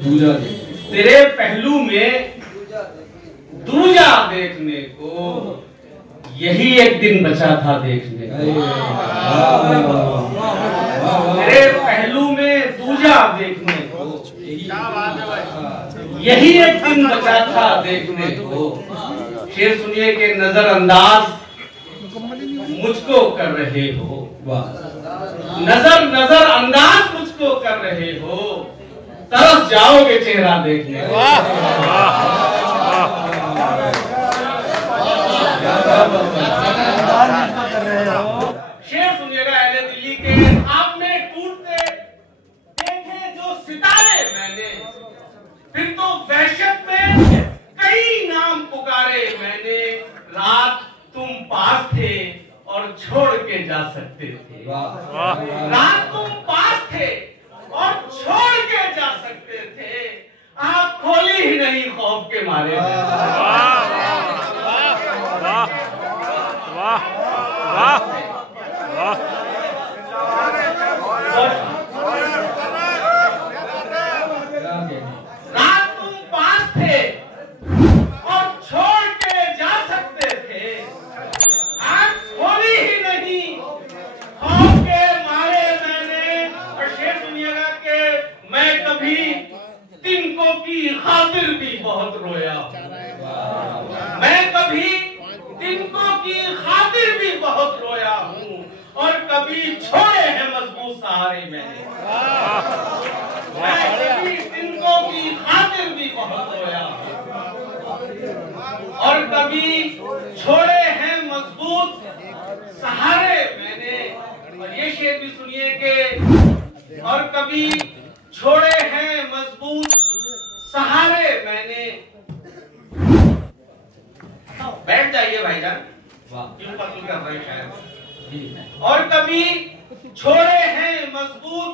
तेरे पहलू में दूजा देखने को, यही एक दिन बचा था देखने को। तेरे पहलू में दूजा देखने को, यही एक दिन बचा था देखने को। शेर सुनिए कि नजरअंदाज मुझको कर रहे हो, नजरअंदाज मुझको कर रहे हो, तरस जाओगे चेहरा देखने को। शेर सुनिएगा अहले दिल्ली के। आपने टूटते देखे जो सितारे मैंने, फिर तो वहशत में कई नाम पुकारे मैंने। रात तुम पास थे और छोड़ के जा सकते थे, रात तुम पास थे और छोड़ के जा सकते थे। आप खोली ही नहीं खौफ के मारे। रात तुम पास थे और छोड़ के जा सकते थे। आप खोली ही नहीं खौफ के मारे मैंने। और शेर सुनिएगा कि मैं कभी तिनको की खातिर भी बहुत रोया, मैं कभी तिनको की खातिर भी बहुत रोया हूँ, और कभी छोड़े हैं मजबूत सहारे मैंने। मैं कभी तिनको की खातिर भी बहुत रोया और कभी छोड़े हैं मजबूत सहारे मैंने। और ये शेर भी सुनिए कि और कभी छोड़े हैं मजबूत सहारे मैंने। बैठ जाइए भाईजान, क्यों पतल कर रहे शायद। और कभी छोड़े हैं मजबूत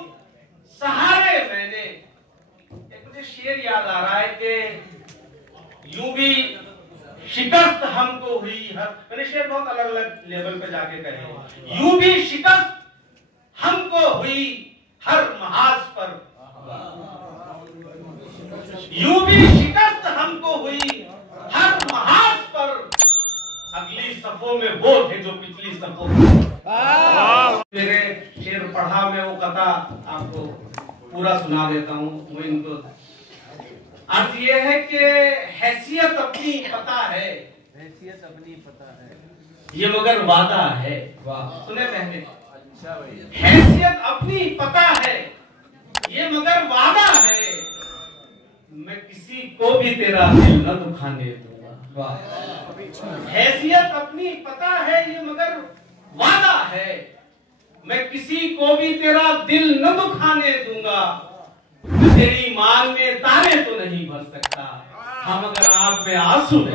सहारे मैंने। एक मुझे शेर याद आ रहा है कि यूं भी शिकस्त हमको हुई हर, मैंने शेर बहुत अलग अलग लेवल पे जाके कहे। यूं भी शिकस्त हमको हुई हर महाज पर, यूं भी शिकस्त हमको हुई हर महाज पर। अगली सफों में वो थे जो पिछली सफों में। मेरे शेर पढ़ा, मैं वो कथा आपको पूरा सुना देता हूँ। वो इनको अर्थ ये है कि हैसियत अपनी पता है, हैसियत अपनी पता है, ये मगर वादा है। सुने पहले, हैसियत अपनी पता है, ये मगर वादा है। मैं किसी को भी तेरा दिल न दुखाने दूंगा। हैसियत अपनी पता है, ये मगर वादा है। मैं किसी को भी तेरा दिल न दुखाने दूंगा। मैं तेरी मान में तारे तो नहीं भर सकता, हाँ मगर आंख में आंसू है।